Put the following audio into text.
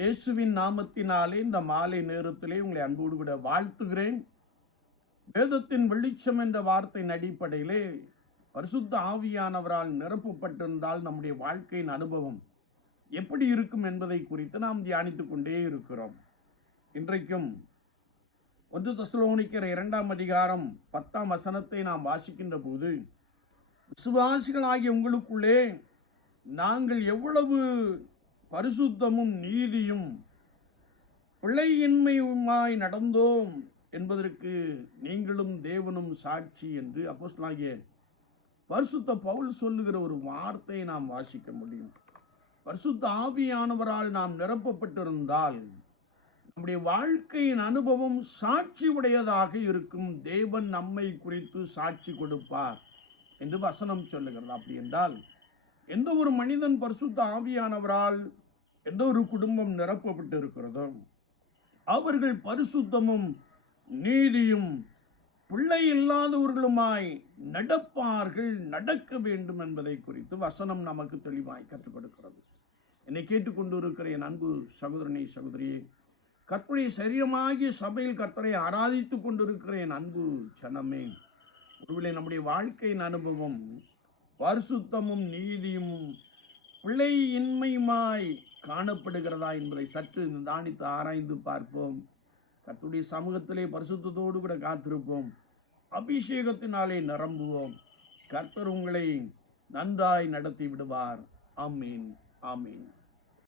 இயேசுவின் நாமத்தினாலே இந்த மாலை நேரத்திலே உங்களை அன்போடு விட வாழ்த்துகிறேன். வேதத்தின் வெளிச்சம் என்ற வார்த்தையின் அடிப்படையிலே பரிசுத்த ஆவியானவரால் நிரப்பப்பட்டிருந்தால் நம்முடைய வாழ்க்கையின் அனுபவம் எப்படி இருக்கும் என்பதை குறித்து நாம் தியானித்து கொண்டே இருக்கிறோம். இன்றைக்கும் ஒன்று தசலோனிக்கிற இரண்டாம் அதிகாரம் பத்தாம் வசனத்தை நாம் வாசிக்கின்ற போது விசுவாசிகளாகிய உங்களுக்குள்ளே நாங்கள் எவ்வளவு பரிசுத்தமும் நீதியும் பிழையின்மையுமாய் நடந்தோம் என்பதற்கு நீங்களும் தேவனும் சாட்சி என்று அப்போஸ்தலனாகிய பரிசுத்த பவுல் சொல்லுகிற ஒரு வார்த்தையை நாம் வாசிக்க முடியும். பரிசுத்த ஆவியானவரால் நாம் நிரப்பப்பட்டிருந்தால் நம்முடைய வாழ்க்கையின் அனுபவம் சாட்சி உடையதாக இருக்கும். தேவன் நம்மை குறித்து சாட்சி கொடுப்பார் என்று வசனம் சொல்லுகிறது. அப்படி என்றால் எந்த ஒரு மனிதன் பரிசுத்த ஆவியானவரால் எந்த ஒரு குடும்பம் நிரப்பப்பட்டு இருக்கிறதோ அவர்கள் பரிசுத்தமும் நீதியும் பிள்ளை இல்லாதவர்களுமாய் நடப்பார்கள் நடக்க வேண்டும் என்பதை குறித்து வசனம் நமக்கு தெளிவாய் கற்றுக் கொடுக்கிறது. என்னை கேட்டுக்கொண்டிருக்கிற என் அன்பு சகோதரனை சகோதரியே கற்பனை சரியமாகிய சபையில் கர்த்தரை ஆராதித்து கொண்டிருக்கிற என் அன்பு சனமே ஒருவேளை நம்முடைய வாழ்க்கையின் அனுபவம் பரிசுத்தமும் நீதியும் பிழையின்மையுமாய் காணப்படுகிறதா என்பதை சற்று தானித்து ஆராய்ந்து பார்ப்போம். கத்துடைய சமூகத்திலே பரிசுத்தத்தோடு கூட காத்திருப்போம். அபிஷேகத்தினாலே நிரம்புவோம். கர்த்தர் உங்களை நன்றாய் நடத்தி விடுவார். ஆமீன். ஆமீன்.